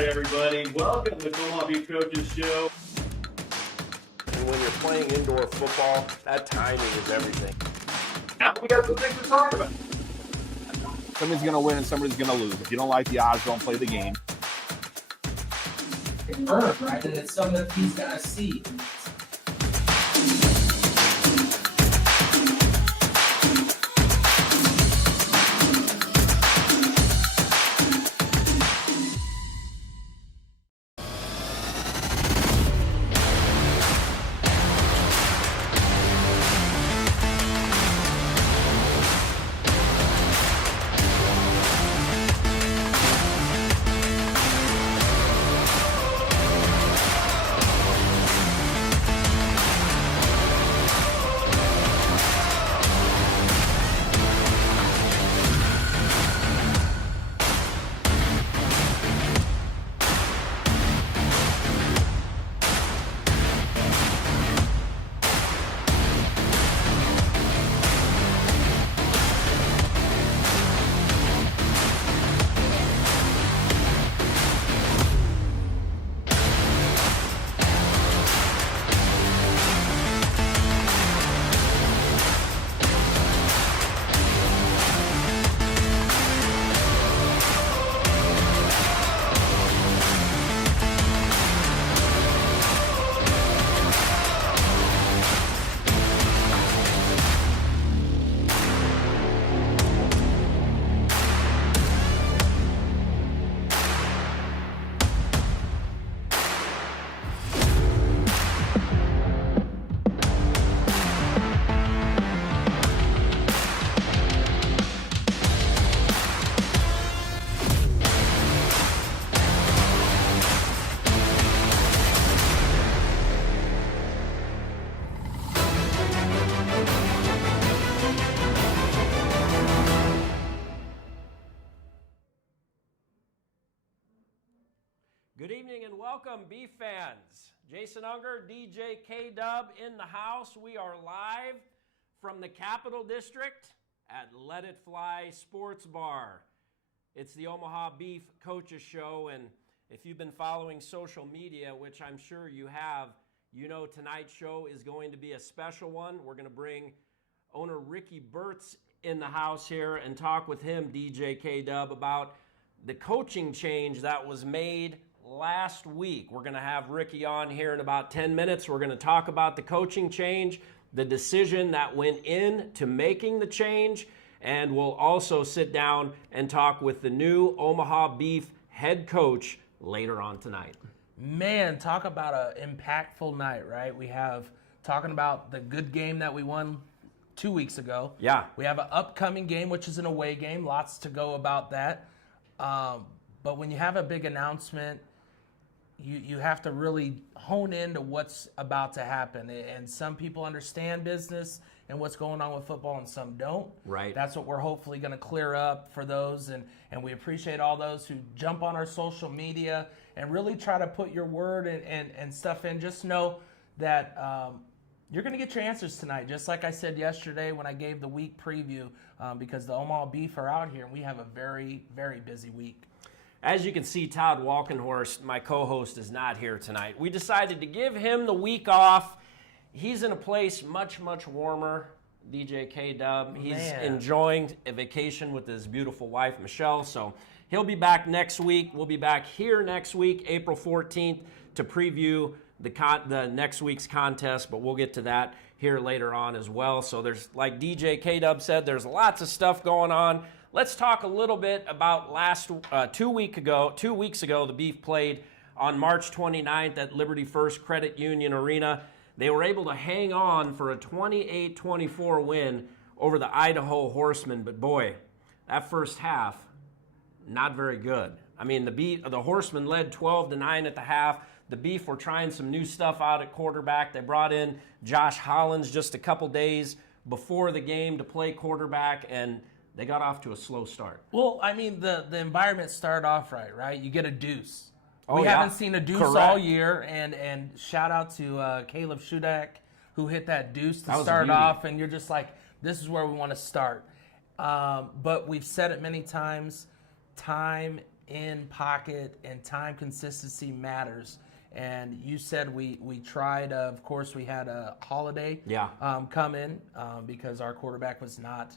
right, everybody. Welcome to the Omaha Beef Coaches Show. And when you're playing indoor football, that timing is everything. Now we got some things to talk about. Somebody's going to win and somebody's going to lose. If you don't like the odds, don't play the game. It's birth, right? And it's something that he's got to see. Good evening and welcome, Beef fans. Jason Unger, DJ K-Dub in the house. We are live from the Capital District at Let It Fly Sports Bar. It's the Omaha Beef Coaches Show, and if you've been following social media, which I'm sure you have, you know tonight's show is going to be a special one. We're going to bring owner Ricky Burtz in the house here and talk with him, DJ K-Dub, about the coaching change that was made last week. We're going to have Ricky on here in about 10 minutes. We're going to talk about the coaching change, the decision that went into making the change, and we'll also sit down and talk with the new Omaha Beef head coach later on tonight. Man, talk about an impactful night, right? We have talking about the good game that we won 2 weeks ago. Yeah. We have an upcoming game, which is an away game. Lots to go about that. But when you have a big announcement, you have to really hone into what's about to happen. And some people understand business and what's going on with football and some don't. Right. That's what we're hopefully going to clear up for those. And we appreciate all those who jump on our social media and really try to put your word and stuff in. Just know that you're going to get your answers tonight. Just like I said yesterday when I gave the week preview, because the Omaha Beef are out here and we have a very, very busy week. As you can see, Todd Walkenhorst, my co-host, is not here tonight. We decided to give him the week off. He's in a place much, much warmer, DJ K-Dub. He's enjoying a vacation with his beautiful wife, Michelle, so he'll be back next week. We'll be back here next week, April 14th, to preview the next week's contest, but we'll get to that here later on as well. So there's, like DJ K-Dub said, there's lots of stuff going on. Let's talk a little bit about 2 weeks ago, the Beef played on March 29th at Liberty First Credit Union Arena. They were able to hang on for a 28-24 win over the Idaho Horsemen, but boy, that first half, not very good. I mean, the Horsemen led 12-9 at the half. The Beef were trying some new stuff out at quarterback. They brought in Josh Hollins just a couple days before the game to play quarterback, and they got off to a slow start. Well, I mean, the environment started off right? You get a deuce. Oh, we yeah. haven't seen a deuce Correct. all year, and shout out to Caleb Shudak, who hit that deuce to start beauty. off, and you're just like, this is where we want to start. But we've said it many times, time in pocket and time consistency matters. And you said we tried, of course, we had a Holiday come in because our quarterback was not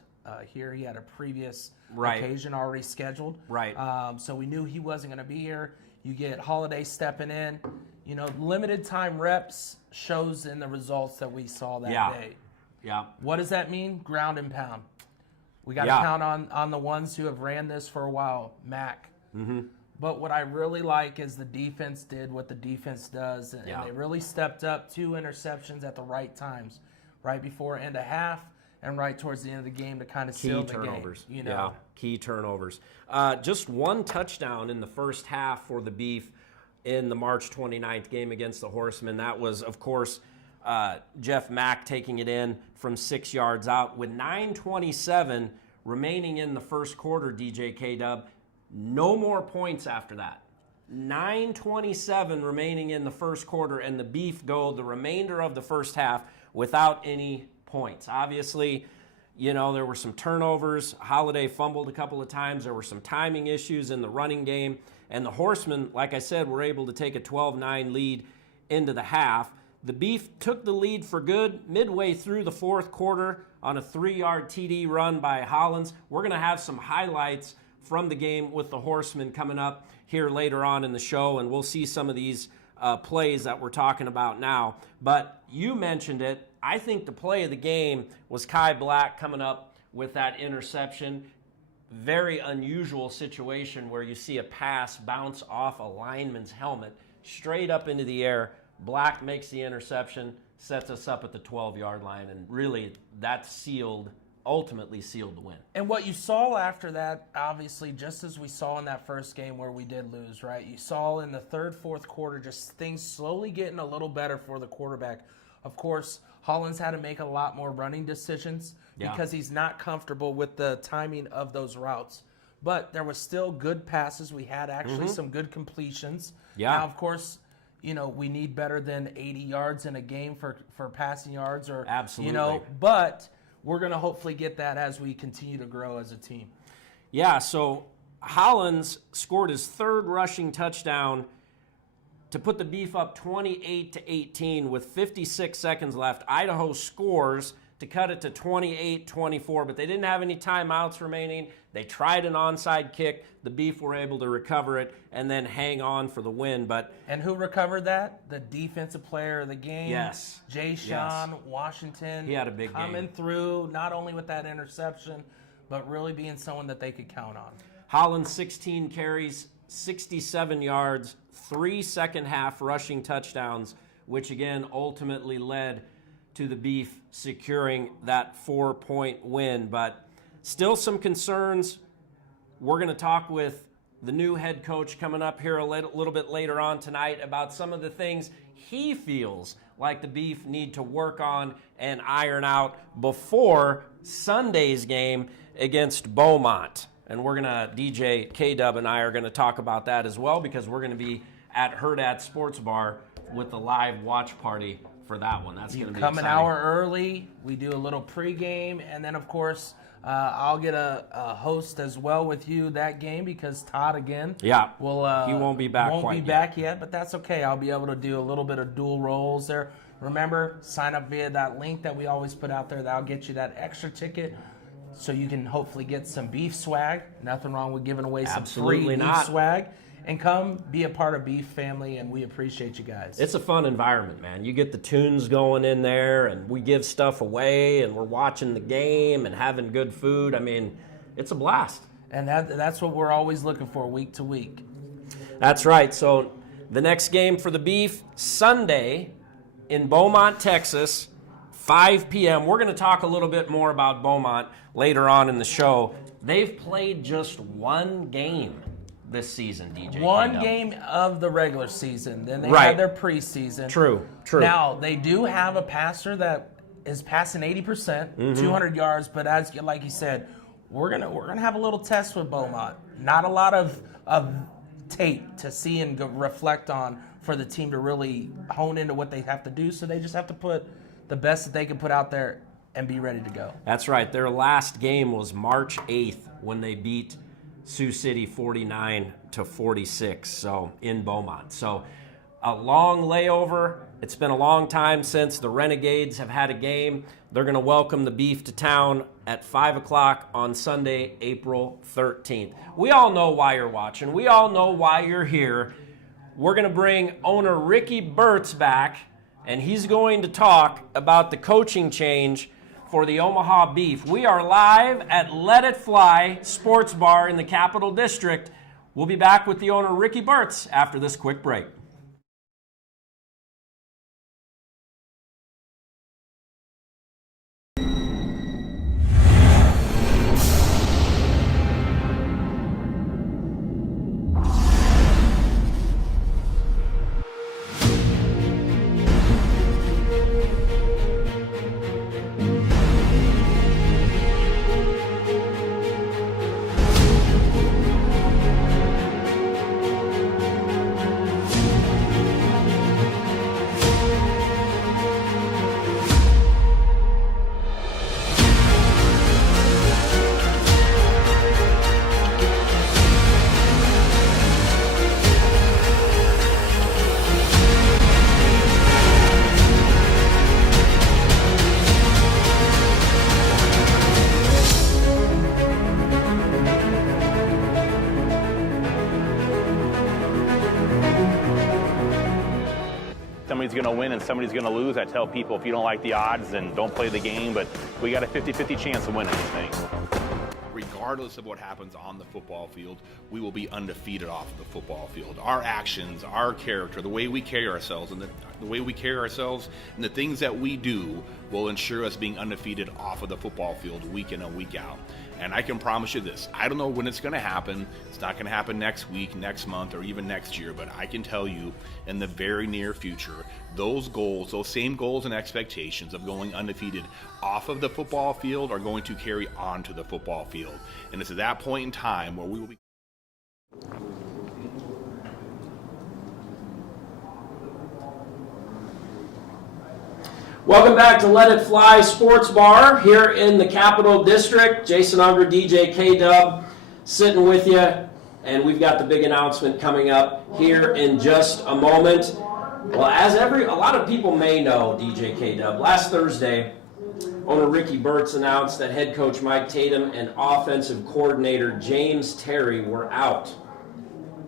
here. He had a previous occasion already scheduled. Right. So we knew he wasn't going to be here. You get Holiday stepping in. You know, limited time reps shows in the results that we saw that day. Yeah. What does that mean? Ground and pound. We got to count on the ones who have ran this for a while, Mac. Mm-hmm. But what I really like is the defense did what the defense does, and they really stepped up. 2 interceptions at the right times, right before end of half and right towards the end of the game to kind of seal the game. You know? Yeah, key turnovers. Just 1 touchdown in the first half for the Beef in the March 29th game against the Horsemen. That was, of course, Jeff Mack taking it in from 6 yards out. With 9:27 remaining in the first quarter, DJ K-Dub, no more points after that. 9:27 remaining in the first quarter, and the Beef go the remainder of the first half without any points. Obviously, you know, there were some turnovers. Holiday fumbled a couple of times. There were some timing issues in the running game. And the Horsemen, like I said, were able to take a 12-9 lead into the half. The Beef took the lead for good midway through the fourth quarter on a 3-yard TD run by Hollins. We're going to have some highlights from the game with the Horsemen coming up here later on in the show, and we'll see some of these plays that we're talking about now. But you mentioned it. I think the play of the game was Kai Black coming up with that interception. Very unusual situation where you see a pass bounce off a lineman's helmet straight up into the air. Black makes the interception, sets us up at the 12-yard line, and really that ultimately sealed the win. And what you saw after that, obviously, just as we saw in that first game where we did lose, right? You saw in the third, fourth quarter just things slowly getting a little better for the quarterback. Of course, Hollins had to make a lot more running decisions because he's not comfortable with the timing of those routes. But there was still good passes. We had actually some good completions. Yeah. Now, of course, you know, we need better than 80 yards in a game for passing yards or, absolutely. You know, but we're going to hopefully get that as we continue to grow as a team. Yeah, so Hollins scored his 3rd rushing touchdown to put the Beef up 28-18 with 56 seconds left. Idaho scores to cut it to 28-24, but they didn't have any timeouts remaining. They tried an onside kick. The Beef were able to recover it and then hang on for the win. And who recovered that? The defensive player of the game. Yes. Jay Sean Washington. He had a big game. Coming through, not only with that interception, but really being someone that they could count on. Hollins, 16 carries, 67 yards, 3 second-half rushing touchdowns, which again ultimately led to the Beef securing that 4-point win. But still some concerns. We're going to talk with the new head coach coming up here a little bit later on tonight about some of the things he feels like the Beef need to work on and iron out before Sunday's game against Beaumont. And we're going to, DJ K-Dub and I are going to talk about that as well, because we're going to be at Hurrdat Sports Bar with the live watch party for that one. That's going to be come exciting. An hour early. We do a little pregame, and then, of course, I'll get a host as well with you that game, because Todd, again, he won't be back yet, but that's okay. I'll be able to do a little bit of dual roles there. Remember, sign up via that link that we always put out there. That'll get you that extra ticket so you can hopefully get some beef swag. Nothing wrong with giving away some free beef swag. And come be a part of Beef family, and we appreciate you guys. It's a fun environment, man. You get the tunes going in there, and we give stuff away, and we're watching the game and having good food. I mean, it's a blast. And that's what we're always looking for week to week. That's right. So the next game for the Beef, Sunday in Beaumont, Texas, 5 p.m. We're going to talk a little bit more about Beaumont later on in the show. They've played just one game this season, DJ. One game of the regular season. Then they had their preseason. True. Now, they do have a passer that is passing 80%, 200 yards, but as like you said, we're gonna have a little test with Beaumont. Not a lot of tape to see and reflect on for the team to really hone into what they have to do, so they just have to put the best that they can put out there and be ready to go. That's right. Their last game was March 8th when they beat Sioux City 49-46, so in Beaumont. So a long layover. It's been a long time since the Renegades have had a game. They're going to welcome the Beef to town at 5 o'clock on Sunday, April 13th. We all know why you're watching. We all know why you're here. We're going to bring owner Ricky Burtz back, and he's going to talk about the coaching change for the Omaha Beef. We are live at Let It Fly Sports Bar in the Capital District. We'll be back with the owner Ricky Burtz after this quick break. Somebody's going to win and somebody's going to lose. I tell people, if you don't like the odds, then don't play the game. But we got a 50-50 chance of winning this thing. Regardless of what happens on the football field, we will be undefeated off of the football field. Our actions, our character, the way we carry ourselves, and the way we carry ourselves, and the things that we do will ensure us being undefeated off of the football field week in and week out. And I can promise you this, I don't know when it's going to happen. It's not going to happen next week, next month, or even next year, but I can tell you in the very near future, those goals, those same goals and expectations of going undefeated off of the football field are going to carry on to the football field. And it's at that point in time where we will be. Welcome back to Let It Fly Sports Bar here in the Capital District. Jason Unger, DJ K-Dub, sitting with you, and we've got the big announcement coming up here in just a moment. Well, as a lot of people may know, DJ K-Dub, last Thursday, owner Ricky Burtz announced that head coach Mike Tatum and offensive coordinator James Terry were out.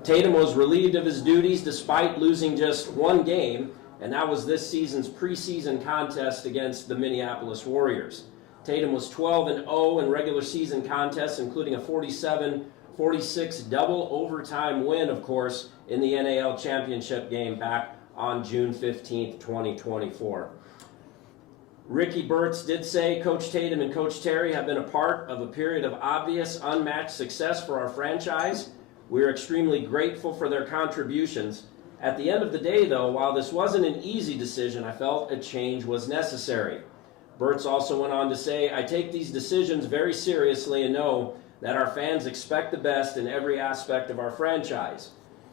Tatum was relieved of his duties despite losing just one game, and that was this season's preseason contest against the Minneapolis Warriors. Tatum was 12-0 in regular season contests, including a 47-46 double overtime win, of course, in the NAL championship game back on June 15th, 2024. Ricky Burtz did say Coach Tatum and Coach Terry have been a part of a period of obvious, unmatched success for our franchise. We're extremely grateful for their contributions. At the end of the day, though, while this wasn't an easy decision, I felt a change was necessary. Burtz also went on to say, I take these decisions very seriously and know that our fans expect the best in every aspect of our franchise.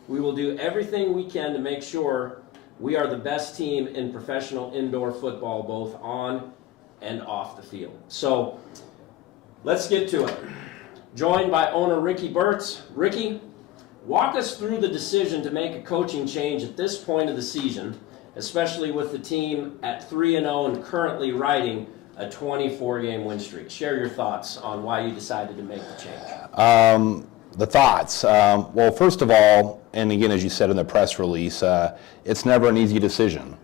We will do everything we can to make sure we are the best team in professional indoor football, both on and off the field. So let's get to it. Joined by owner Ricky Burtz. Ricky, walk us through the decision to make a coaching change at this point of the season, especially with the team at 3-0 and currently riding a 24-game win streak. Share your thoughts on why you decided to make the change. The thoughts. Well, first of all, and again, as you said in the press release, it's never an easy decision.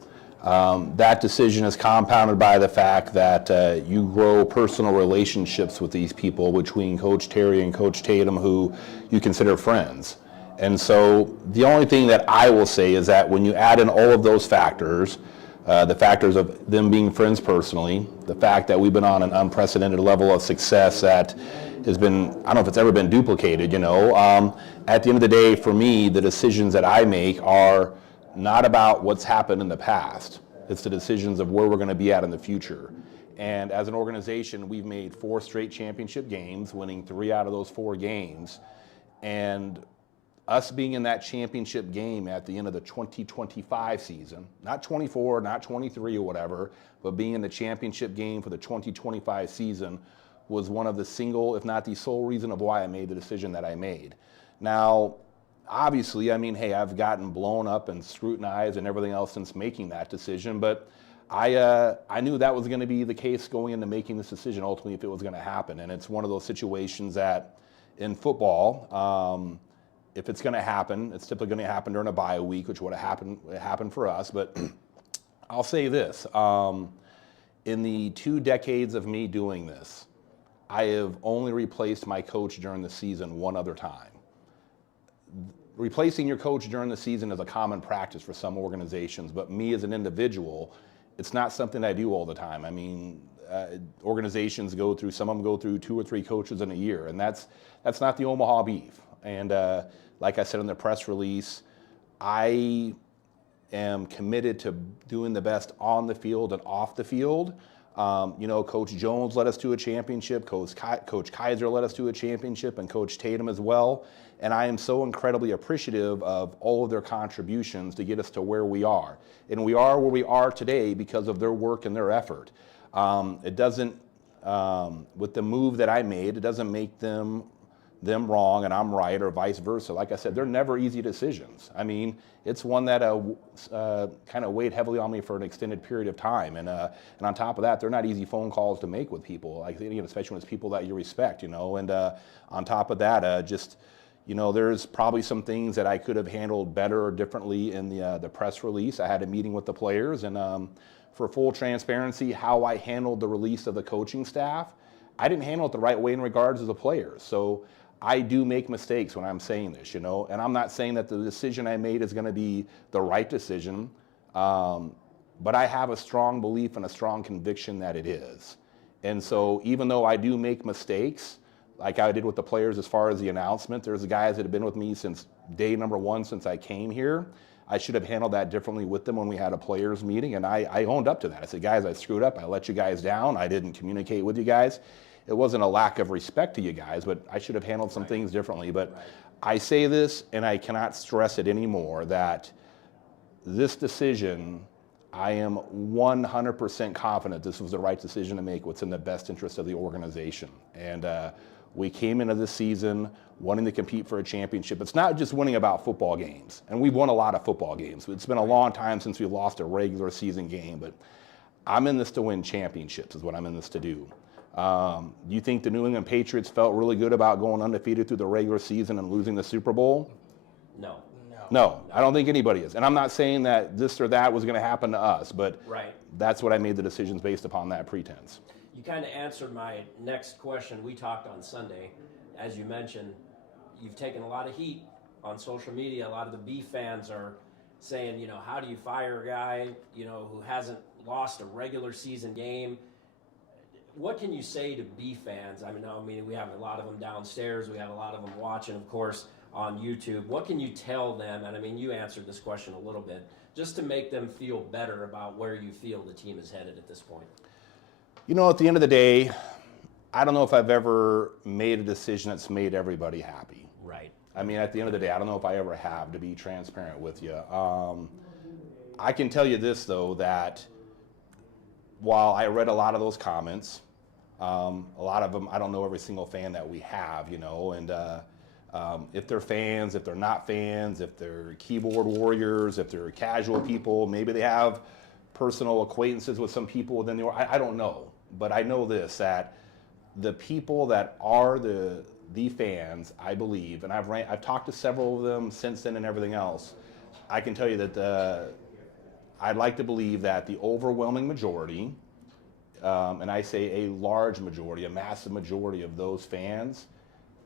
That decision is compounded by the fact that you grow personal relationships with these people between Coach Terry and Coach Tatum, who you consider friends. And so the only thing that I will say is that when you add in all of those factors, the factors of them being friends personally, the fact that we've been on an unprecedented level of success that has been, I don't know if it's ever been duplicated, at the end of the day, for me, the decisions that I make are not about what's happened in the past. It's the decisions of where we're going to be at in the future. And as an organization, we've made 4 straight championship games, winning 3 out of those 4 games. And us being in that championship game at the end of the 2025 season, not 24, not 23 or whatever, but being in the championship game for the 2025 season was one of the single, if not the sole reason of why I made the decision that I made. Now, obviously, I mean, hey, I've gotten blown up and scrutinized and everything else since making that decision, but I knew that was going to be the case going into making this decision ultimately if it was going to happen. And it's one of those situations that in football, if it's going to happen, it's typically going to happen during a bye week, which would have happened for us. But I'll say this, in the 2 decades of me doing this, I have only replaced my coach during the season one other time. Replacing your coach during the season is a common practice for some organizations, but me as an individual, it's not something I do all the time. I mean, organizations go through, some of them go through 2 or 3 coaches in a year, and that's not the Omaha Beef. And like I said in the press release, I am committed to doing the best on the field and off the field. Coach Jones led us to a championship, Coach Kaiser led us to a championship, and Coach Tatum as well. And I am so incredibly appreciative of all of their contributions to get us to where we are. And we are where we are today because of their work and their effort. It doesn't, with the move that I made, it doesn't make them wrong and I'm right, or vice versa. Like I said, they're never easy decisions. I mean, it's one that kind of weighed heavily on me for an extended period of time. And on top of that, they're not easy phone calls to make with people, like, especially when it's people that you respect, And on top of that, there's probably some things that I could have handled better or differently in the press release. I had a meeting with the players, and for full transparency, how I handled the release of the coaching staff, I didn't handle it the right way in regards to the players. So I do make mistakes when I'm saying this, and I'm not saying that the decision I made is going to be the right decision, but I have a strong belief and a strong conviction that it is. And so even though I do make mistakes, like I did with the players as far as the announcement, there's guys that have been with me since day number 1 since I came here. I should have handled that differently with them when we had a players meeting, and I owned up to that. I said, guys, I screwed up. I let you guys down. I didn't communicate with you guys. It wasn't a lack of respect to you guys, but I should have handled some things differently. But I say this, and I cannot stress it anymore, that this decision, I am 100% confident this was the right decision to make, what's in the best interest of the organization. And we came into this season wanting to compete for a championship. It's not just winning about football games, and we've won a lot of football games. It's been a long time since we've lost a regular season game, but I'm in this to win championships is what I'm in this to do. Do you think the New England Patriots felt really good about going undefeated through the regular season and losing the Super Bowl? No, I don't think anybody is. And I'm not saying that this or that was going to happen to us, but that's what I made the decisions based upon that pretense. You kind of answered my next question. We talked on Sunday. As you mentioned, you've taken a lot of heat on social media. A lot of the Beef fans are saying, how do you fire a guy, who hasn't lost a regular season game? What can you say to Beef fans? I mean, we have a lot of them downstairs. We have a lot of them watching, of course, on YouTube. What can you tell them? And I mean, you answered this question a little bit, just to make them feel better about where you feel the team is headed at this point. At the end of the day, I don't know if I've ever made a decision that's made everybody happy. Right. I mean, at the end of the day, I don't know if I ever have, to be transparent with you. I can tell you this, though, that while I read a lot of those comments, a lot of them, I don't know every single fan that we have, and if they're fans, if they're not fans, if they're keyboard warriors, if they're casual people, maybe they have personal acquaintances with some people within the I don't know. But I know this, that the people that are the fans, I believe, and I've talked to several of them since then and everything else, I can tell you that I'd like to believe that the overwhelming majority, and I say a large majority, a massive majority of those fans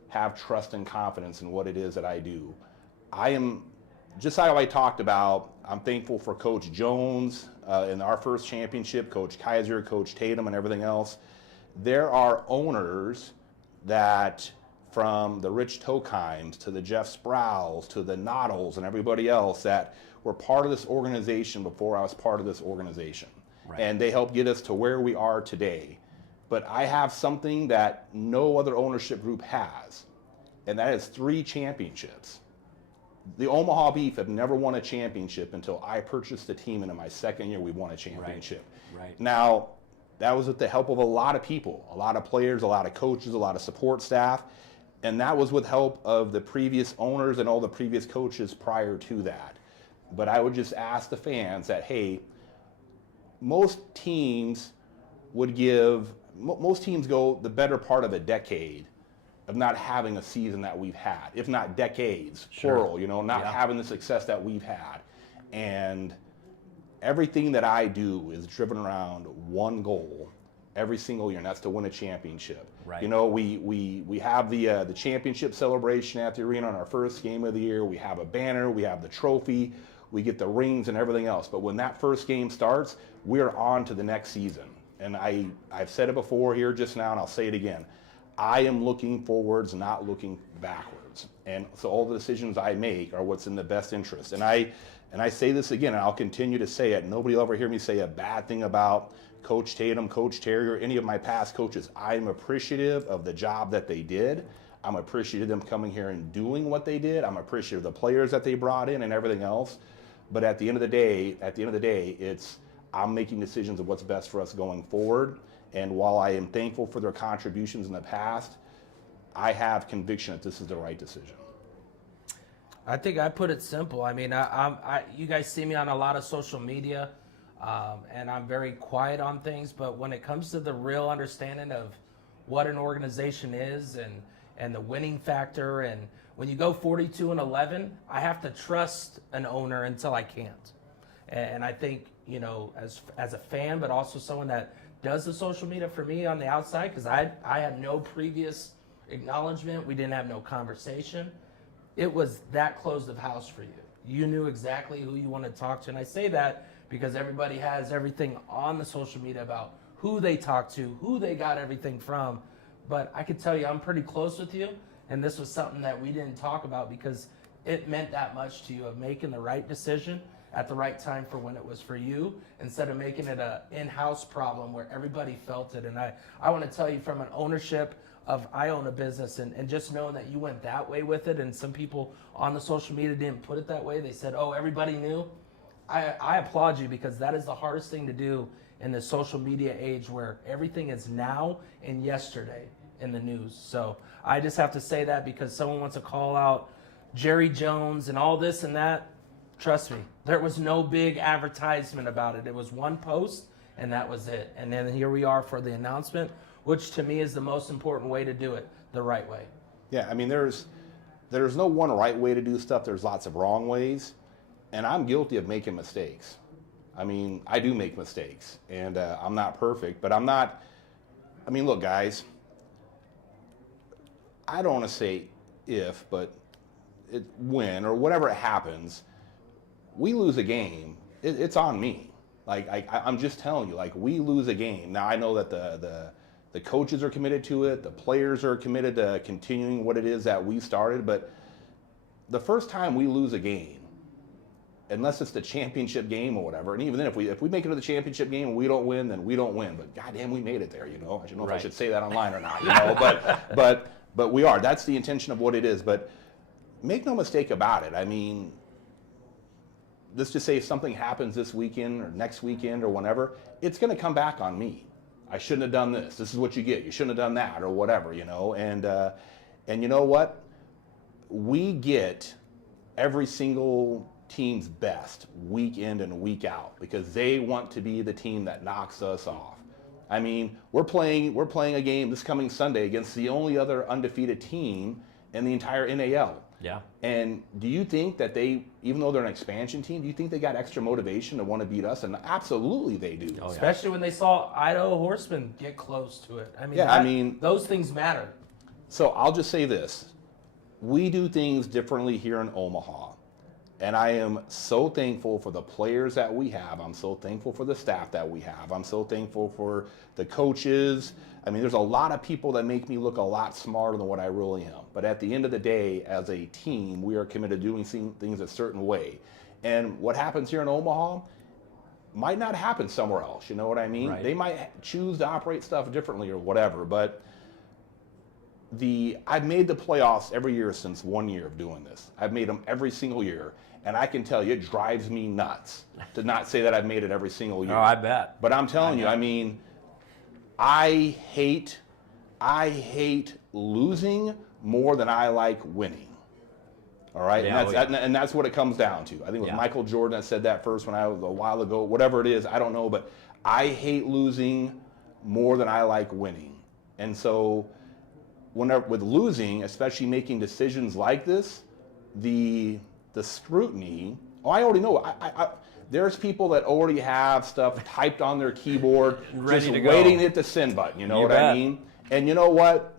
have trust and confidence in what it is that I do. I am, just how I talked about, I'm thankful for Coach Jones in our first championship, Coach Kaiser, Coach Tatum, and everything else. There are owners that, from the Rich Tokheims to the Jeff Sproul's to the Noddles and everybody else, that were part of this organization before I was part of this organization. Right. And they helped get us to where we are today. But I have something that no other ownership group has, and that is 3 championships. The Omaha Beef have never won a championship until I purchased the team, and in my second year we won a championship. Right. Now, That was with the help of a lot of people, a lot of players, a lot of coaches, a lot of support staff. And that was with help of the previous owners and all the previous coaches prior to that. But I would just ask the fans that, hey, most teams go the better part of a decade of not having a season that we've had, if not decades, plural, not having the success that we've had. And everything that I do is driven around one goal every single year, and that's to win a championship. Right. We have the championship celebration at the arena on our first game of the year. We have a banner, we have the trophy, we get the rings and everything else. But when that first game starts, we're on to the next season. And I've said it before here just now, and I'll say it again. I am looking forwards, not looking backwards. And so all the decisions I make are what's in the best interest. And I say this again, and I'll continue to say it. Nobody will ever hear me say a bad thing about Coach Tatum, Coach Terry, or any of my past coaches. I'm appreciative of the job that they did. I'm appreciative of them coming here and doing what they did. I'm appreciative of the players that they brought in and everything else. But at the end of the day, it's I'm making decisions of what's best for us going forward. And while I am thankful for their contributions in the past, I have conviction that this is the right decision. I think I put it simple. I mean, you guys see me on a lot of social media, and I'm very quiet on things. But when it comes to the real understanding of what an organization is and the winning factor, and when you go 42-11, I have to trust an owner until I can't. And I think, as a fan, but also someone that does the social media for me on the outside, because I had no previous acknowledgement. We didn't have no conversation. It was that closed of house for you. You knew exactly who you wanted to talk to. And I say that because everybody has everything on the social media about who they talked to, who they got everything from. But I could tell you I'm pretty close with you. And this was something that we didn't talk about because it meant that much to you of making the right decision at the right time for when it was for you, instead of making it an in-house problem where everybody felt it. And I want to tell you from an ownership of I own a business, and just knowing that you went that way with it, and some people on the social media didn't put it that way. They said, oh, everybody knew. I applaud you, because that is the hardest thing to do in the social media age where everything is now and yesterday in the news. So I just have to say that because someone wants to call out Jerry Jones and all this and that. Trust me, there was no big advertisement about it. It was one post, and that was it. And then here we are for the announcement, which to me is the most important way to do it, the right way. Yeah, I mean, there's no one right way to do stuff. There's lots of wrong ways, and I'm guilty of making mistakes. I mean, I do make mistakes, and I'm not perfect, but I'm not. I mean, look, guys, I don't want to say if, but when or whatever it happens, we lose a game, it's on me. I'm just telling you, we lose a game. Now, I know that the coaches are committed to it, the players are committed to continuing what it is that we started, but the first time we lose a game, unless it's the championship game or whatever, and even then, if we make it to the championship game and we don't win, then we don't win. But goddamn, we made it there. I don't know if I should say that online or not. But we are. That's the intention of what it is. But make no mistake about it. I mean, let's just say if something happens this weekend or next weekend or whenever, it's going to come back on me. I shouldn't have done this. This is what you get. You shouldn't have done that or whatever, And you know what? We get every single team's best week in and week out because they want to be the team that knocks us off. I mean, we're playing a game this coming Sunday against the only other undefeated team in the entire NAL. Yeah. And do you think that they, even though they're an expansion team, do you think they got extra motivation to want to beat us? And absolutely they do. Oh, yeah. Especially when they saw Idaho Horsemen get close to it. I mean, those things matter. So I'll just say this. We do things differently here in Omaha. And I am so thankful for the players that we have. I'm so thankful for the staff that we have. I'm so thankful for the coaches. I mean, there's a lot of people that make me look a lot smarter than what I really am. But at the end of the day, as a team, we are committed to doing things a certain way. And what happens here in Omaha might not happen somewhere else. You know what I mean? Right. They might choose to operate stuff differently or whatever. But I've made the playoffs every year since 1 year of doing this. I've made them every single year. And I can tell you, it drives me nuts to not say that I've made it every single year. Oh, I bet. But I'm telling you, I mean, I hate losing more than I like winning. All right, Yeah, and that's what it comes down to. I think it was Michael Jordan that said that first when I was a while ago. Whatever it is, I don't know, but I hate losing more than I like winning. And so, whenever with losing, especially making decisions like this, the scrutiny. Oh, I already know. There's people that already have stuff typed on their keyboard, Ready just to go. waiting to hit the send button. You know You what I bet. mean? And you know what?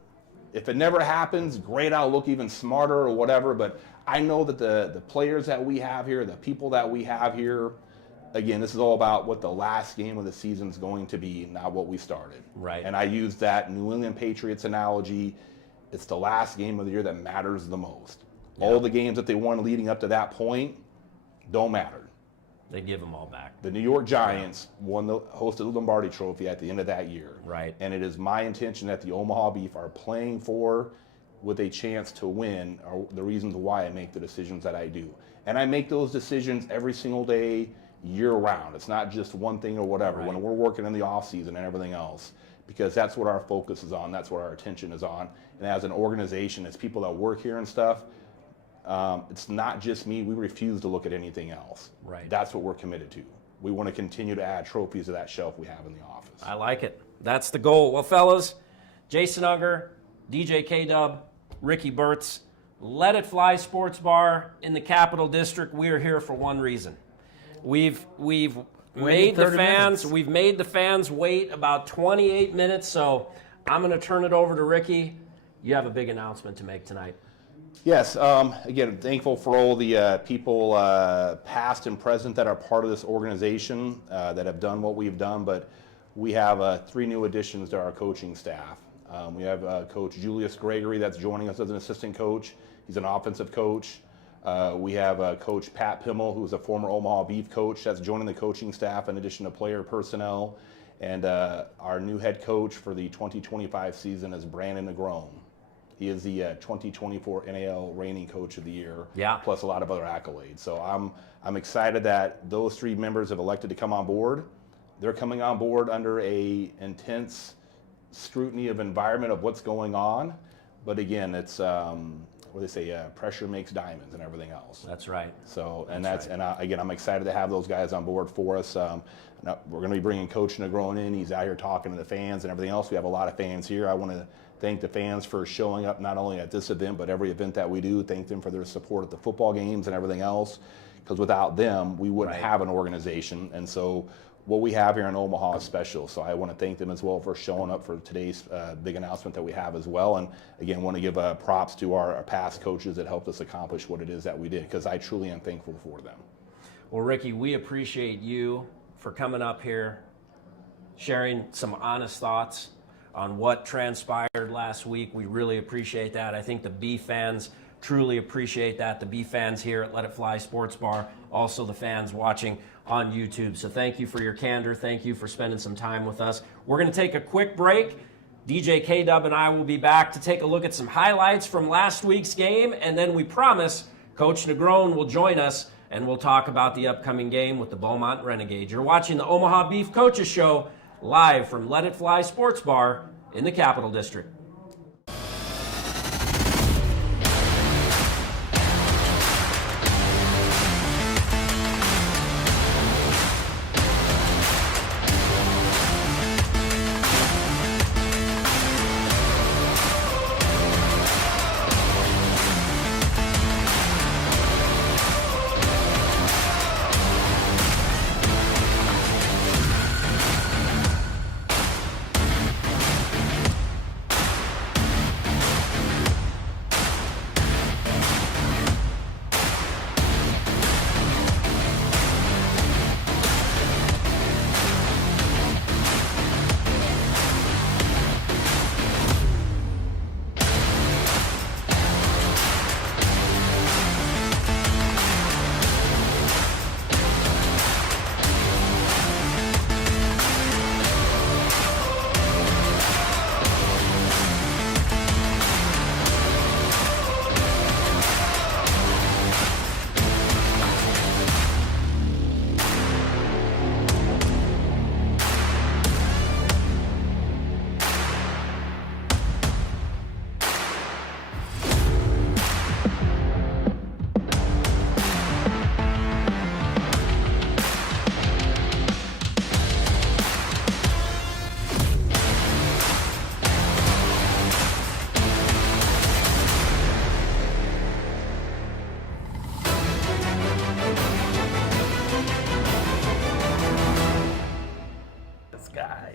If it never happens, great, I'll look even smarter or whatever. But I know that the players that we have here, the people that we have here, again, this is all about what the last game of the season is going to be, not what we started. Right. And I use that New England Patriots analogy. It's the last game of the year that matters the most. Yeah. All the games that they won leading up to that point don't matter. They give them all back. The New York Giants hosted the Lombardi Trophy at the end of that year. Right. And it is my intention that the Omaha Beef are playing for with a chance to win are the reasons why I make the decisions that I do. And I make those decisions every single day, year round. It's not just one thing or whatever. Right. When we're working in the off season and everything else, because that's what our focus is on. That's what our attention is on. And as an organization, as people that work here and stuff, it's not just me. We refuse to look at anything else. Right. That's what we're committed to. We want to continue to add trophies to that shelf we have in the office. I like it. That's the goal. Well, fellas, Jason Unger, DJ K-Dub, Ricky Burtz, Let It Fly Sports Bar in the Capital District. We are here for one reason. We've made the 30 fans. minutes. We've made the fans wait about 28 minutes. So I'm going to turn it over to Ricky. You have a big announcement to make tonight. Yes, again, thankful for all the people past and present that are part of this organization that have done what we've done, but we have 3 new additions to our coaching staff. We have Coach Julius Gregory that's joining us as an assistant coach. He's an offensive coach. We have Coach Pat Pimmel, who's a former Omaha Beef coach that's joining the coaching staff in addition to player personnel. And our new head coach for the 2025 season is Brandon Negron. He is the 2024 NAL reigning coach of the year, plus a lot of other accolades. So I'm excited that those 3 members have elected to come on board. They're coming on board under a intense scrutiny of environment of what's going on. But again, it's what they say, pressure makes diamonds and everything else. That's right. So, again, I'm excited to have those guys on board for us. Now we're going to be bringing Coach Negron in. He's out here talking to the fans and everything else. We have a lot of fans here. I want to thank the fans for showing up not only at this event, but every event that we do. Thank them for their support at the football games and everything else, because without them, we wouldn't have an organization. And so what we have here in Omaha is special. So I want to thank them as well for showing up for today's big announcement that we have as well. And again, want to give props to our past coaches that helped us accomplish what it is that we did, because I truly am thankful for them. Well, Ricky, we appreciate you for coming up here, sharing some honest thoughts on what transpired last week. We really appreciate that. I think the Beef fans truly appreciate that. The Beef fans here at Let It Fly Sports Bar, also the fans watching on YouTube. So thank you for your candor. Thank you for spending some time with us. We're going to take a quick break. DJ K-Dub and I will be back to take a look at some highlights from last week's game, and then we promise Coach Negron will join us and we'll talk about the upcoming game with the Beaumont Renegades. You're watching the Omaha Beef Coaches Show live from Let It Fly Sports Bar in the Capital District. guy.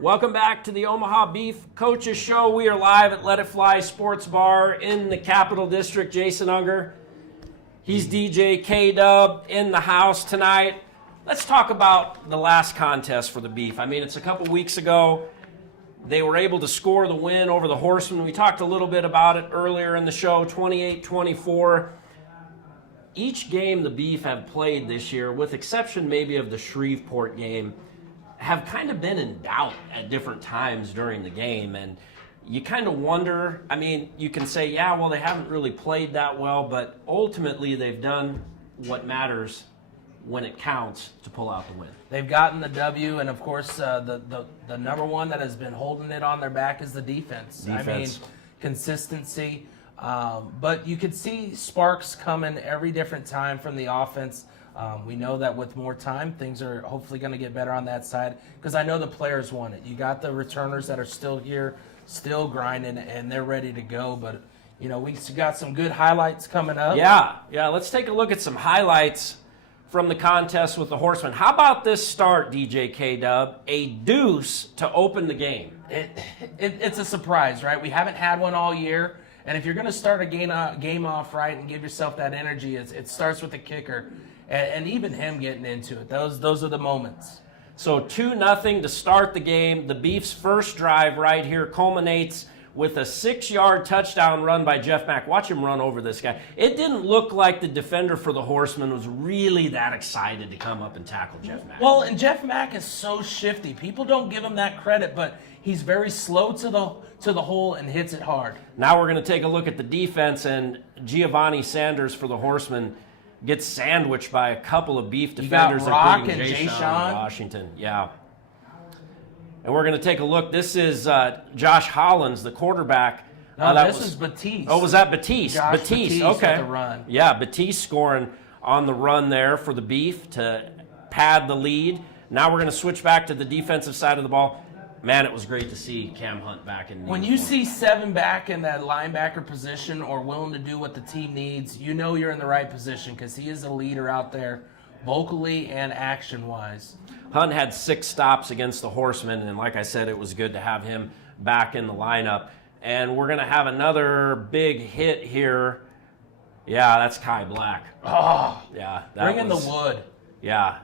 Welcome back to the Omaha Beef Coaches Show. We are live at Let It Fly Sports Bar in the Capital District. Jason Unger, he's DJ K-Dub in the house tonight. Let's talk about the last contest for the Beef. I mean, it's a couple weeks ago. They were able to score the win over the Horsemen. We talked a little bit about it earlier in the show, 28-24. Each game the Beef have played this year, with exception maybe of the Shreveport game, have kind of been in doubt at different times during the game. And you kind of wonder, I mean, you can say, yeah, well, they haven't really played that well, but ultimately they've done what matters when it counts to pull out the win. They've gotten the W, and of course, the number one that has been holding it on their back is the defense. I mean, consistency. But you could see sparks coming every different time from the offense. We know that with more time, things are hopefully going to get better on that side, because I know the players want it. You got the returners that are still here, still grinding, and they're ready to go. But, you know, we got some good highlights coming up. Yeah, let's take a look at some highlights from the contest with the Horsemen. How about this start, DJ K-Dub? A deuce to open the game. It's a surprise, right? We haven't had one all year. And if you're going to start a game off right and give yourself that energy, it starts with the kicker. And even him getting into it. Those are the moments. So 2-0 to start the game. The Beef's first drive right here culminates with a 6-yard touchdown run by Jeff Mack. Watch him run over this guy. It didn't look like the defender for the Horsemen was really that excited to come up and tackle Jeff Mack. Well, and Jeff Mack is so shifty. People don't give him that credit, but he's very slow to the hole and hits it hard. Now we're going to take a look at the defense, and Giovanni Sanders for the Horsemen gets sandwiched by a couple of Beef defenders, Rock including and Jay-Sean Washington. Yeah. And we're going to take a look. This is Josh Hollins, the quarterback. No, this is Batiste. Oh, was that Batiste? Josh Batiste, okay. With the run. Yeah, Batiste scoring on the run there for the Beef to pad the lead. Now we're going to switch back to the defensive side of the ball. Man, it was great to see Cam Hunt back in. When you see 7 back in that linebacker position or willing to do what the team needs, you know you're in the right position, because he is a leader out there, vocally and action-wise. Hunt had 6 stops against the Horsemen, and like I said, it was good to have him back in the lineup. And we're going to have another big hit here. Yeah, that's Kai Black. Oh, yeah, bring in the wood. Yeah.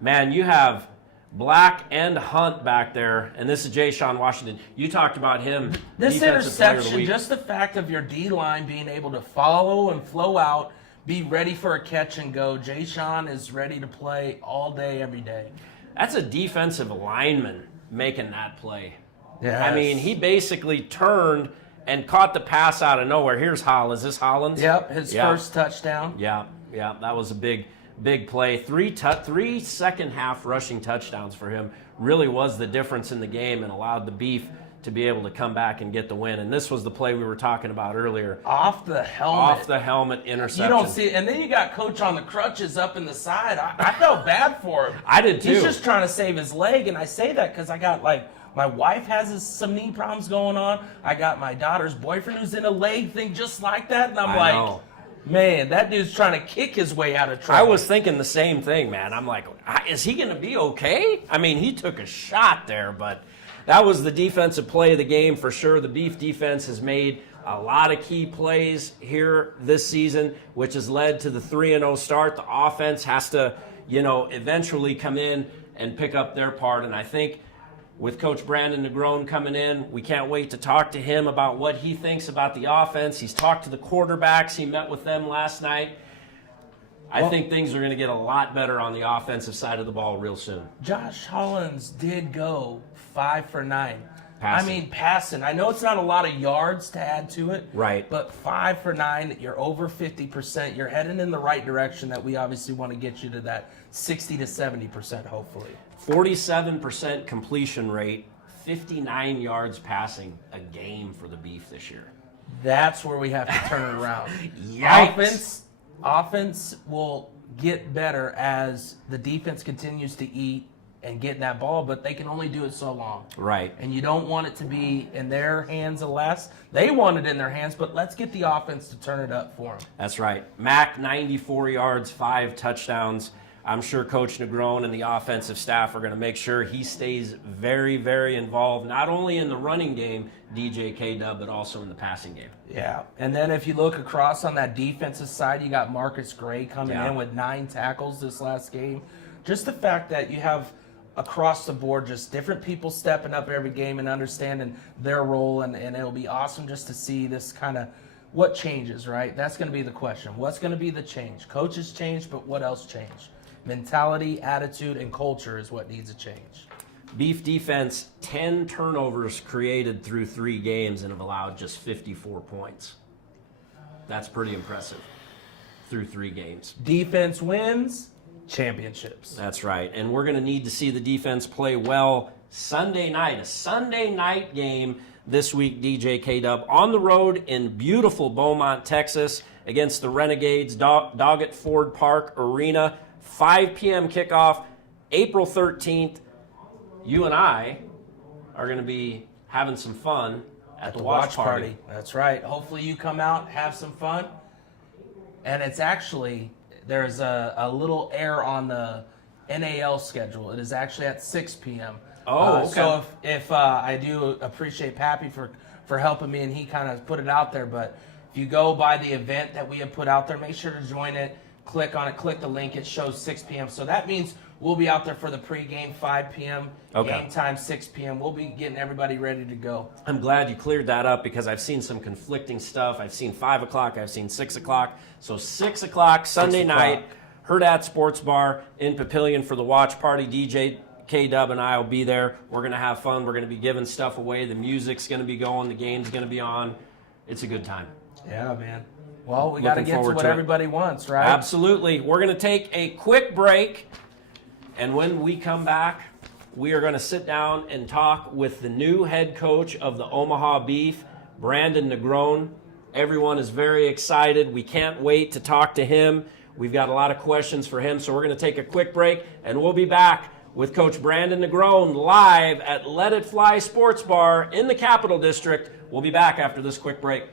Man, you have Black and Hunt back there, and this is Jay-Sean Washington. You talked about him. This interception, just the fact of your D-line being able to follow and flow out, be ready for a catch and go. Jay-Sean is ready to play all day, every day. That's a defensive lineman making that play. Yes. I mean, he basically turned and caught the pass out of nowhere. Here's Hollins. Is this Hollins? Yep, his first touchdown. Yeah, that was a big play. 3 second half rushing touchdowns for him really was the difference in the game and allowed the Beef to be able to come back and get the win. And this was the play we were talking about earlier. Off the helmet interception. You don't see it. And then you got Coach on the crutches up in the side. I felt bad for him. I did too. He's just trying to save his leg. And I say that because I got, like, my wife has some knee problems going on. I got my daughter's boyfriend who's in a leg thing just like that. And I'm like, man, that dude's trying to kick his way out of trouble. I was thinking the same thing, man. I'm like, is he going to be okay? I mean, he took a shot there, but that was the defensive play of the game for sure. The Beef defense has made a lot of key plays here this season, which has led to the 3-0 start. The offense has to, eventually come in and pick up their part. And I think with Coach Brandon Negron coming in, we can't wait to talk to him about what he thinks about the offense. He's talked to the quarterbacks. He met with them last night. I think things are going to get a lot better on the offensive side of the ball real soon. Josh Hollins did go 5 for 9. Passing. I mean, passing. I know it's not a lot of yards to add to it. Right. But 5 for 9, you're over 50%. You're heading in the right direction that we obviously want to get you to that 60 to 70%, hopefully. 47% completion rate, 59 yards passing a game for the Beef this year. That's where we have to turn it around. Offense will get better as the defense continues to eat and get that ball, but they can only do it so long. Right. And you don't want it to be in their hands less. They want it in their hands, but let's get the offense to turn it up for them. That's right. Mack, 94 yards, 5 touchdowns. I'm sure Coach Negron and the offensive staff are going to make sure he stays very, very involved, not only in the running game, DJ K-Dub, but also in the passing game. Yeah, and then if you look across on that defensive side, you got Marcus Gray coming in with 9 tackles this last game. Just the fact that you have across the board just different people stepping up every game and understanding their role, and it'll be awesome just to see this kind of what changes, right? That's going to be the question. What's going to be the change? Coaches change, but what else changed? Mentality, attitude, and culture is what needs to change. Beef defense, 10 turnovers created through 3 games and have allowed just 54 points. That's pretty impressive through 3 games. Defense wins championships. That's right. And we're going to need to see the defense play well Sunday night, a Sunday night game this week, DJ K-Dub, on the road in beautiful Beaumont, Texas, against the Renegades, Doggett Ford Park Arena. 5 p.m. kickoff, April 13th. You and I are going to be having some fun at the watch party. That's right. Hopefully you come out, have some fun. And it's actually, there's a little error on the NAL schedule. It is actually at 6 p.m. Oh, okay. So if I do appreciate Pappy for helping me, and he kind of put it out there, but if you go by the event that we have put out there, make sure to join it. Click on it, click the link, it shows 6 p.m. So that means we'll be out there for the pregame 5 p.m., game time 6 p.m. We'll be getting everybody ready to go. I'm glad you cleared that up because I've seen some conflicting stuff. I've seen 5 o'clock, I've seen 6 o'clock. So 6 o'clock Sunday night, Hurrdat Sports Bar in Papillion for the watch party. DJ K-Dub and I will be there. We're going to have fun. We're going to be giving stuff away. The music's going to be going. The game's going to be on. It's a good time. Yeah, man. Well, we got to get to what everybody wants, right? Absolutely. We're going to take a quick break, and when we come back, we are going to sit down and talk with the new head coach of the Omaha Beef, Brandon Negron. Everyone is very excited. We can't wait to talk to him. We've got a lot of questions for him, so we're going to take a quick break, and we'll be back with Coach Brandon Negron live at Let It Fly Sports Bar in the Capital District. We'll be back after this quick break.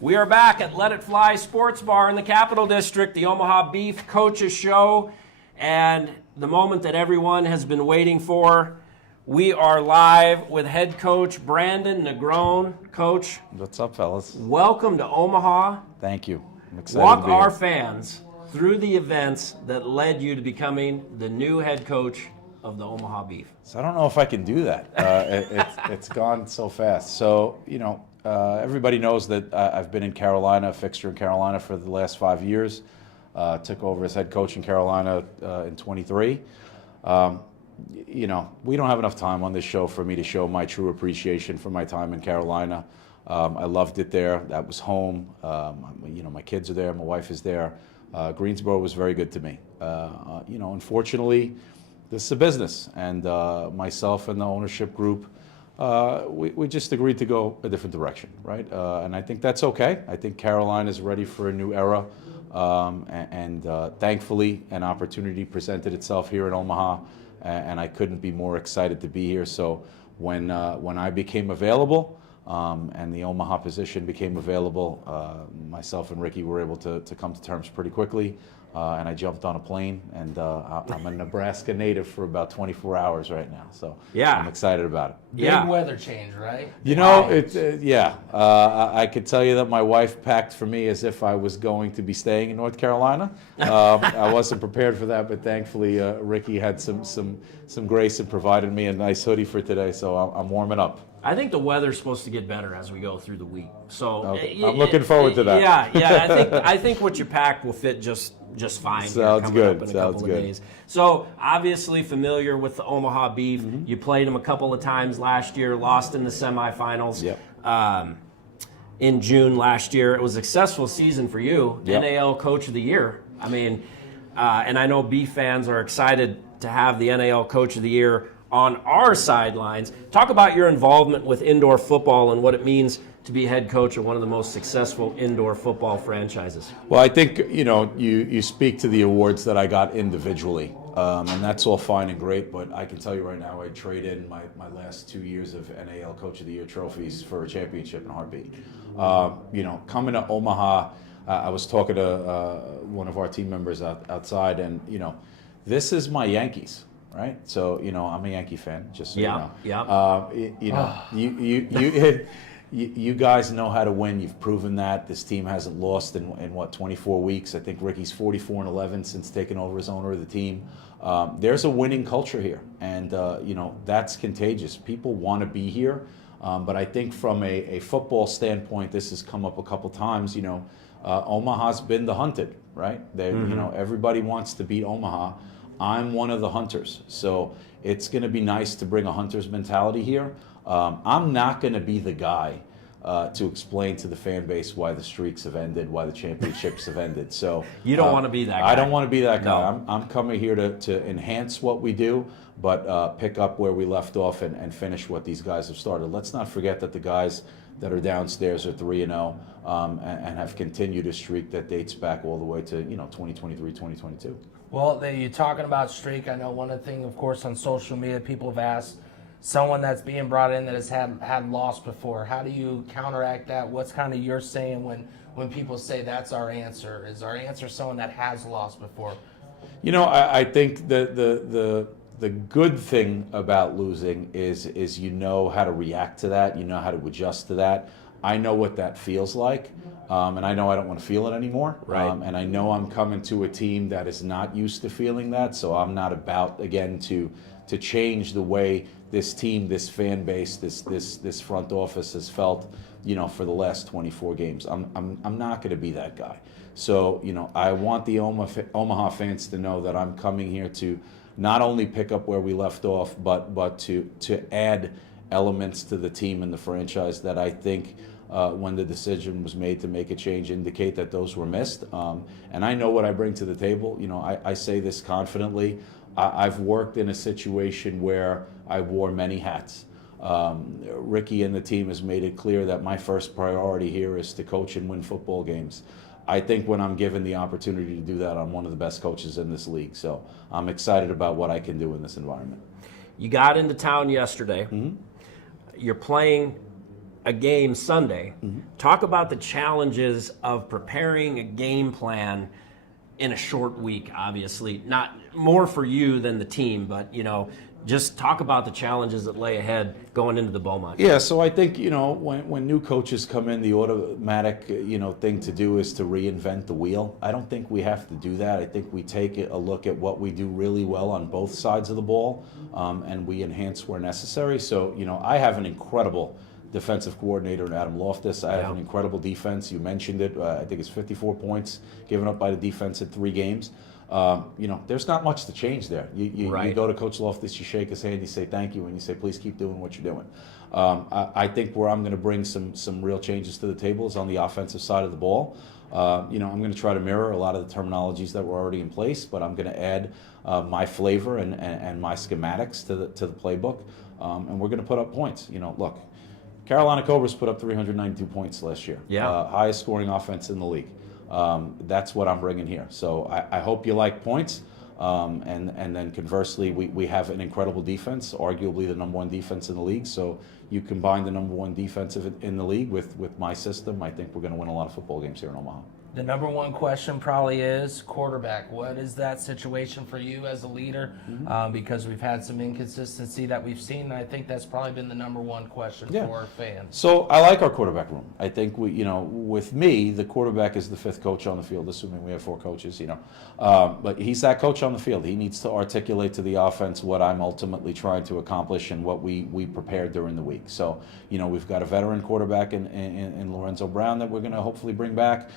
We are back at Let It Fly Sports Bar in the Capital District, the Omaha Beef Coaches Show, and the moment that everyone has been waiting for. We are live with head coach Brandon Negron. Coach, what's up, fellas? Welcome to Omaha. Thank you. I'm excited Walk to be our here. fans through the events that led you to becoming the new head coach of the Omaha Beef. So I don't know if I can do that. It's gone so fast. So, everybody knows that I've been in Carolina, a fixture in Carolina for the last 5 years. Took over as head coach in Carolina in 23. We don't have enough time on this show for me to show my true appreciation for my time in Carolina. I loved it there. That was home. My kids are there. My wife is there. Greensboro was very good to me. Unfortunately, this is a business, and myself and the ownership group, we just agreed to go a different direction, right? And I think that's okay. I think Carolina is ready for a new era, and thankfully an opportunity presented itself here in Omaha, and I couldn't be more excited to be here. So when I became available, and the Omaha position became available, myself and Ricky were able to come to terms pretty quickly. And I jumped on a plane, and I'm a Nebraska native for about 24 hours right now. So yeah, I'm excited about it. Big weather change, right? I could tell you that my wife packed for me as if I was going to be staying in North Carolina. I wasn't prepared for that, but thankfully Ricky had some grace and provided me a nice hoodie for today, so I'm warming up. I think the weather's supposed to get better as we go through the week. So okay. I'm looking forward to that. Yeah. I think what you packed will fit just just fine. Sounds coming good. Up in a Sounds couple good. Of days. So obviously familiar with the Omaha Beef. You played them a couple of times last year, lost in the semifinals. Yep. In June last year, it was a successful season for you. Yep. NAL Coach of the Year. I mean, and I know Beef fans are excited to have the NAL Coach of the Year on our sidelines. Talk about your involvement with indoor football and what it means to be head coach of one of the most successful indoor football franchises. Well, I think, you speak to the awards that I got individually, and that's all fine and great, but I can tell you right now, I'd trade in my last 2 years of NAL Coach of the Year trophies for a championship in a heartbeat. Coming to Omaha, I was talking to one of our team members outside, and, this is my Yankees. Right, so I'm a Yankee fan. Just so you know. You guys know how to win. You've proven that. This team hasn't lost in 24 weeks. I think Ricky's 44-11 since taking over as owner of the team. There's a winning culture here, and that's contagious. People want to be here, but I think from a football standpoint, this has come up a couple times. Omaha's been the hunted, right? Everybody wants to beat Omaha. I'm one of the hunters, so it's going to be nice to bring a hunter's mentality here. I'm not going to be the guy to explain to the fan base why the streaks have ended, why the championships have ended. So you don't want to be that guy. I don't want to be that guy. No. I'm coming here to enhance what we do, but pick up where we left off and finish what these guys have started. Let's not forget that the guys that are downstairs are 3-0 and have continued a streak that dates back all the way to 2023, 2022. Well, you're talking about streak. I know one of the things, of course, on social media, people have asked someone that's being brought in that has had loss before. How do you counteract that? What's kind of your saying when people say that's our answer? Is our answer someone that has lost before? I think the good thing about losing is you know how to react to that. You know how to adjust to that. I know what that feels like. And I know I don't want to feel it anymore. Right. And I know I'm coming to a team that is not used to feeling that. So I'm not about, again, to change the way this team, this fan base, this front office has felt, for the last 24 games. I'm not going to be that guy. So, I want the Omaha fans to know that I'm coming here to not only pick up where we left off, but to add elements to the team and the franchise that I think when the decision was made to make a change indicate that those were missed. And I know what I bring to the table. I say this confidently. I've worked in a situation where I wore many hats. Ricky and the team has made it clear that my first priority here is to coach and win football games. I think when I'm given the opportunity to do that, I'm one of the best coaches in this league. So I'm excited about what I can do in this environment. You got into town yesterday. Mm-hmm. You're playing a game Sunday. Mm-hmm. Talk about the challenges of preparing a game plan in a short week, obviously. Not more for you than the team, but, just talk about the challenges that lay ahead going into the Beaumont. Yeah, so I think, when new coaches come in, the automatic, thing to do is to reinvent the wheel. I don't think we have to do that. I think we take a look at what we do really well on both sides of the ball, and we enhance where necessary. So, I have an incredible defensive coordinator in Adam Loftus. I have an incredible defense. You mentioned it. I think it's 54 points given up by the defense in 3 games. There's not much to change there. You go to Coach Loftus, you shake his hand, you say thank you, and you say, please keep doing what you're doing. I think where I'm going to bring some real changes to the table is on the offensive side of the ball. I'm going to try to mirror a lot of the terminologies that were already in place, but I'm going to add my flavor and my schematics to the playbook, and we're going to put up points. Look, Carolina Cobras put up 392 points last year. Yeah. Highest scoring offense in the league. That's what I'm bringing here. So I hope you like points. And then conversely, we have an incredible defense, arguably the number 1 defense in the league. So you combine the number 1 defensive in the league with my system, I think we're going to win a lot of football games here in Omaha. The number one question probably is quarterback. What is that situation for you as a leader? Mm-hmm. Because we've had some inconsistency that we've seen, and I think that's probably been the number one question for fans. So I like our quarterback room. I think with me, the quarterback is the 5th coach on the field, assuming we have 4 coaches. But he's that coach on the field. He needs to articulate to the offense what I'm ultimately trying to accomplish and what we prepared during the week. league. So, we've got a veteran quarterback in Lorenzo Brown that we're going to hopefully bring back.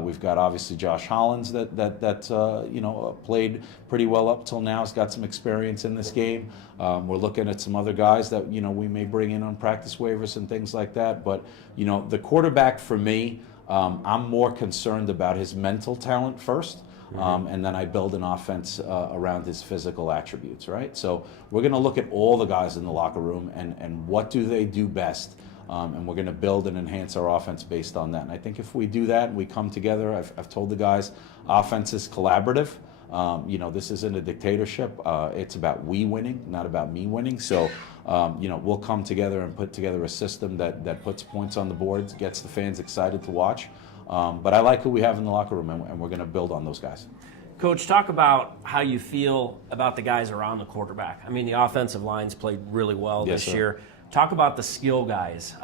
We've got obviously Josh Hollins that played pretty well up till now. Has got some experience in this game. We're looking at some other guys that we may bring in on practice waivers and things like that. But the quarterback for me, I'm more concerned about his mental talent first. And then I build an offense around his physical attributes, right? So we're going to look at all the guys in the locker room and what do they do best, and we're going to build and enhance our offense based on that. And I think if we do that and we come together, I've told the guys, offense is collaborative. This isn't a dictatorship. It's about we winning, not about me winning. So, we'll come together and put together a system that puts points on the board, gets the fans excited to watch. But I like who we have in the locker room, and we're going to build on those guys. Coach, talk about how you feel about the guys around the quarterback. I mean, the offensive line's played really well this year. Talk about the skill guys,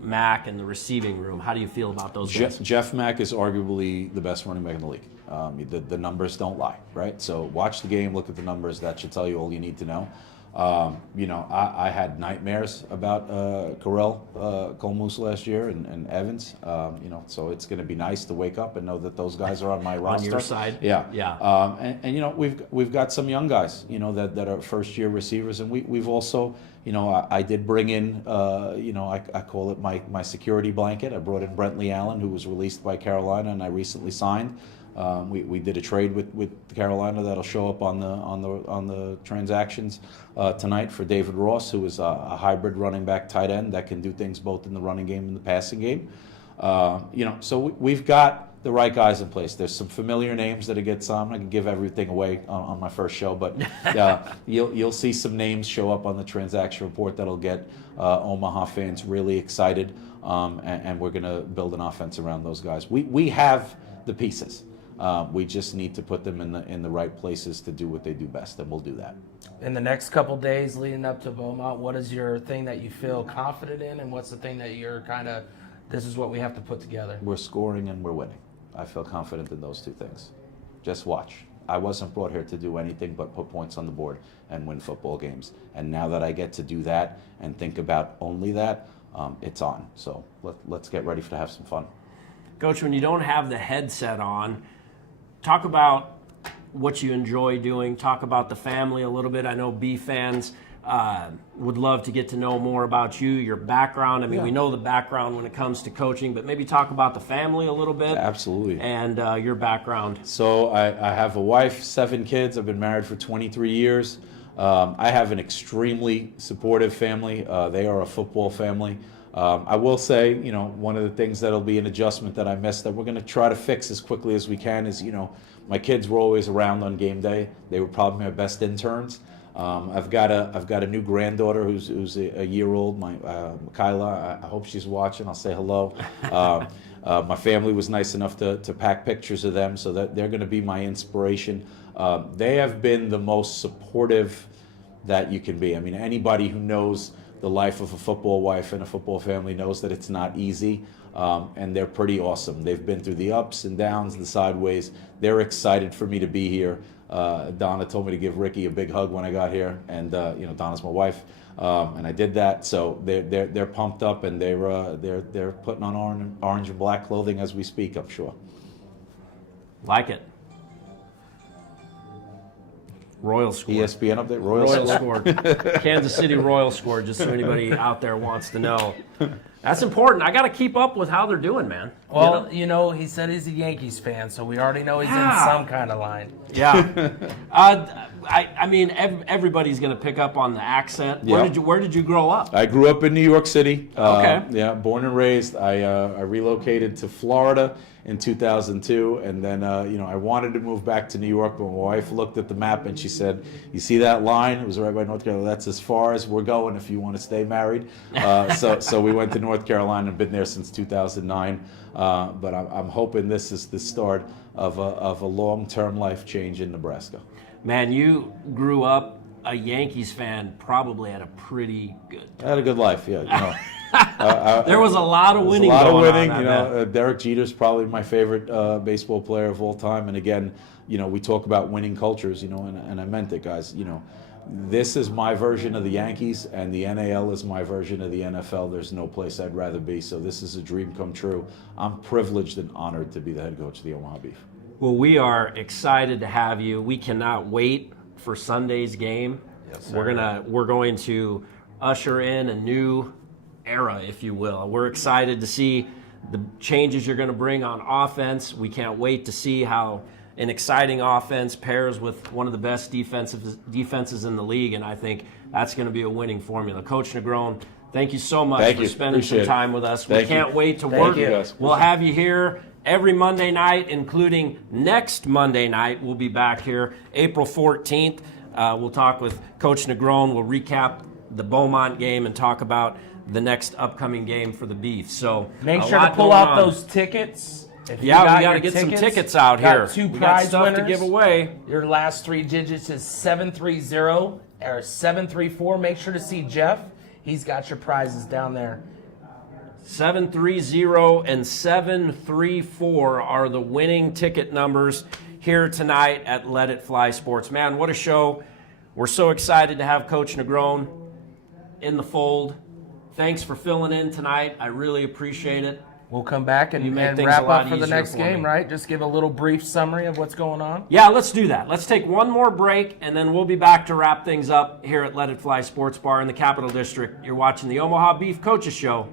Mack and the receiving room. How do you feel about those guys? Jeff Mack is arguably the best running back in the league. The numbers don't lie, right? So watch the game, look at the numbers. That should tell you all you need to know. I had nightmares about Colmoose last year and Evans. So it's going to be nice to wake up and know that those guys are on my roster. On your side. Yeah. We've got some young guys, that are first year receivers, and we've also, I did bring in, I call it my security blanket. I brought in Brentley Allen, who was released by Carolina, and I recently signed. We did a trade with Carolina that'll show up on the transactions tonight for David Ross, who is a hybrid running back tight end that can do things both in the running game and the passing game. So we've got the right guys in place. There's some familiar names that get some. I can give everything away on my first show, but you'll see some names show up on the transaction report that'll get Omaha fans really excited, and we're going to build an offense around those guys. We have the pieces. We just need to put them in the right places to do what they do best, and we'll do that. In the next couple days leading up to Beaumont, what is your thing that you feel confident in, and what's the thing that you're kind of, this is what we have to put together? We're scoring and we're winning. I feel confident in those two things. Just watch. I wasn't brought here to do anything but put points on the board and win football games. And now that I get to do that and think about only that, it's on. So let's get ready to have some fun. Coach, when you don't have the headset on, talk about what you enjoy doing. Talk about the family a little bit. I know Beef fans would love to get to know more about you, your background. I mean, we know the background when it comes to coaching, but maybe talk about the family a little bit. Absolutely. And your background. So I have a wife, 7 kids. I've been married for 23 years. I have an extremely supportive family. They are a football family. I will say, one of the things that'll be an adjustment that I missed that we're going to try to fix as quickly as we can is, my kids were always around on game day. They were probably my best interns. I've got a new granddaughter who's a year old, Kyla. I hope she's watching. I'll say hello. My family was nice enough to pack pictures of them, so that they're going to be my inspiration. They have been the most supportive that you can be. I mean, anybody who knows the life of a football wife and a football family knows that it's not easy, and they're pretty awesome. They've been through the ups and downs, the sideways. They're excited for me to be here. Donna told me to give Ricky a big hug when I got here, and Donna's my wife, and I did that. So they're pumped up, and they're putting on orange and black clothing as we speak, I'm sure. Like it. Royals scored. ESPN update. Royals scored. Kansas City Royals scored, just so anybody out there wants to know. That's important. I got to keep up with how they're doing, man. Well, he said he's a Yankees fan, so we already know he's in some kind of line. Yeah. I mean, everybody's going to pick up on the accent. Where did you grow up? I grew up in New York City. Okay. Yeah, born and raised. I relocated to Florida in 2002, and then I wanted to move back to New York, but my wife looked at the map and she said, "You see that line? It was right by North Carolina. That's as far as we're going if you want to stay married." So we went to North Carolina and been there since 2009. But I'm hoping this is the start of a long-term life change in Nebraska. Man, you grew up a Yankees fan, probably had a pretty good time. I had a good life, yeah. There was a lot of winning. Derek Jeter's probably my favorite baseball player of all time. And again, we talk about winning cultures, and I meant it, guys. this is my version of the Yankees, and the NAL is my version of the NFL. There's no place I'd rather be. So this is a dream come true. I'm privileged and honored to be the head coach of the Omaha Beef. Well, we are excited to have you. We cannot wait for Sunday's game. Yes, sir. We're going to usher in a new era, if you will. We're excited to see the changes you're going to bring on offense. We can't wait to see how an exciting offense pairs with one of the best defenses in the league, and I think that's going to be a winning formula. Coach Negron, thank you so much for spending some time with us. We can't wait to work. We'll have you here every Monday night, including next Monday night. We'll be back here April 14th. We'll talk with Coach Negron. We'll recap the Beaumont game and talk about the next upcoming game for the Beef. So make sure to pull out those tickets. We got to get some tickets out here. Two we prize got stuff winners to give away. Your last 3 digits is 730 or 734. Make sure to see Jeff. He's got your prizes down there. 730 and 734 are the winning ticket numbers here tonight at Let It Fly Sports. Man, what a show. We're so excited to have Coach Negron in the fold. Thanks for filling in tonight. I really appreciate it. We'll come back and things wrap a lot up for the easier next for game, me. right? Just give a little brief summary of what's going on. Yeah, let's do that. Let's take one more break, and then we'll be back to wrap things up here at Let It Fly Sports Bar in the Capital District. You're watching the Omaha Beef Coaches Show.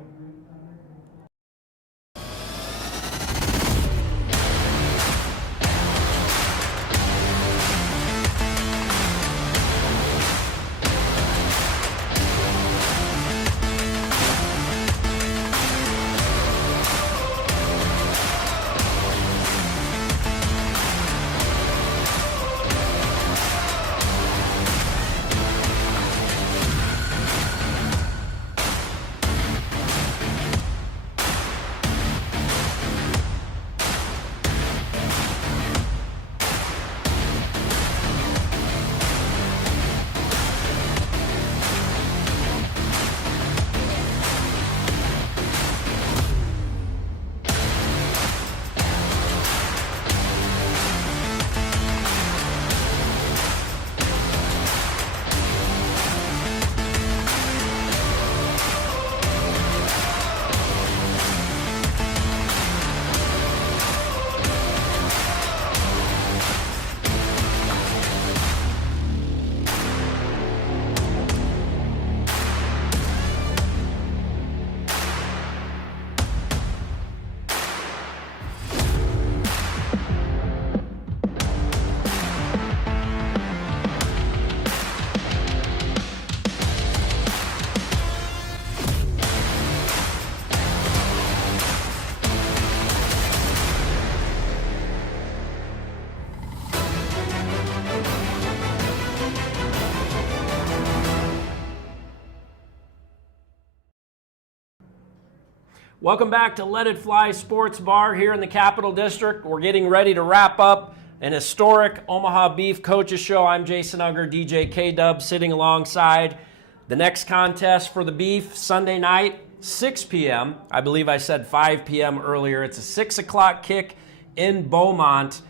Welcome back to Let It Fly Sports Bar here in the Capital District. We're getting ready to wrap up an historic Omaha Beef Coaches Show. I'm Jason Unger, DJ K-Dub, sitting alongside the next contest for the Beef, Sunday night, 6 p.m. I believe I said 5 p.m. earlier. It's a 6 o'clock kick in Beaumont.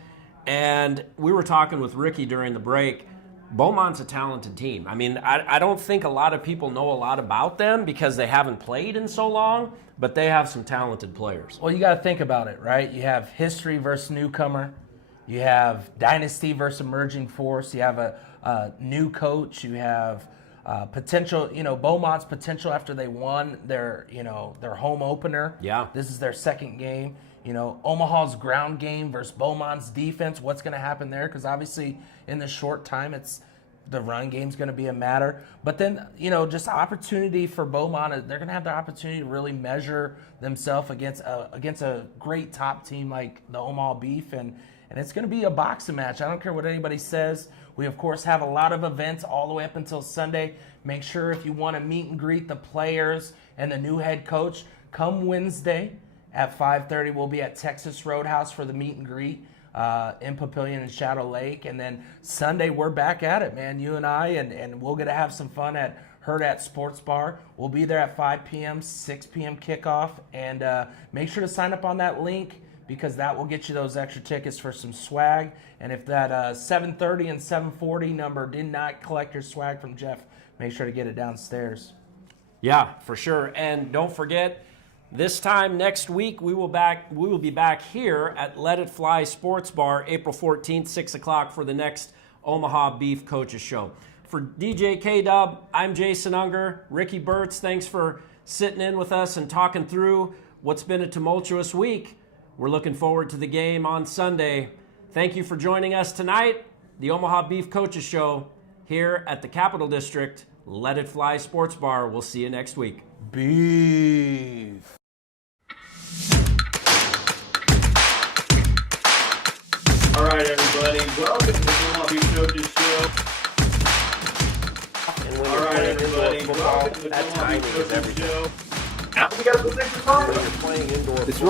And we were talking with Ricky during the break. Beaumont's a talented team. I mean, I don't think a lot of people know a lot about them because they haven't played in so long, but they have some talented players. Well, you got to think about it, right? You have history versus newcomer. You have dynasty versus emerging force. You have a new coach. You have potential, Beaumont's potential after they won their home opener. Yeah. This is their second game. Omaha's ground game versus Beaumont's defense. What's going to happen there? Because obviously in the short time, the run game's going to be a matter. But then, just opportunity for Beaumont. They're going to have the opportunity to really measure themselves against a great top team like the Omaha Beef. And it's going to be a boxing match. I don't care what anybody says. We, of course, have a lot of events all the way up until Sunday. Make sure if you want to meet and greet the players and the new head coach, come Wednesday at 5:30. We'll be at Texas Roadhouse for the meet and greet in Papillion and Shadow Lake. And then Sunday, we're back at it, man, you and I, and we're going to have some fun at Hurrdat Sports Bar. We'll be there at 5 p.m., 6 p.m. kickoff. And make sure to sign up on that link because that will get you those extra tickets for some swag. And if that 7:30 and 7:40 number did not collect your swag from Jeff, make sure to get it downstairs. Yeah, for sure. And don't forget, this time next week, we will be back here at Let It Fly Sports Bar, April 14th, 6 o'clock for the next Omaha Beef Coaches Show. For DJ K-Dub, I'm Jason Unger. Ricky Burtz, thanks for sitting in with us and talking through what's been a tumultuous week. We're looking forward to the game on Sunday. Thank you for joining us tonight. The Omaha Beef Coaches Show here at the Capital District, Let It Fly Sports Bar. We'll see you next week. Beef. All right, everybody. Welcome to the Omaha Beef Coaches Show. And when All you're right, playing indoor everybody. football, Welcome to the that Omaha timing Beef is Coaches everything. Show. Now we got some things to talk When about. you're playing indoor It's football,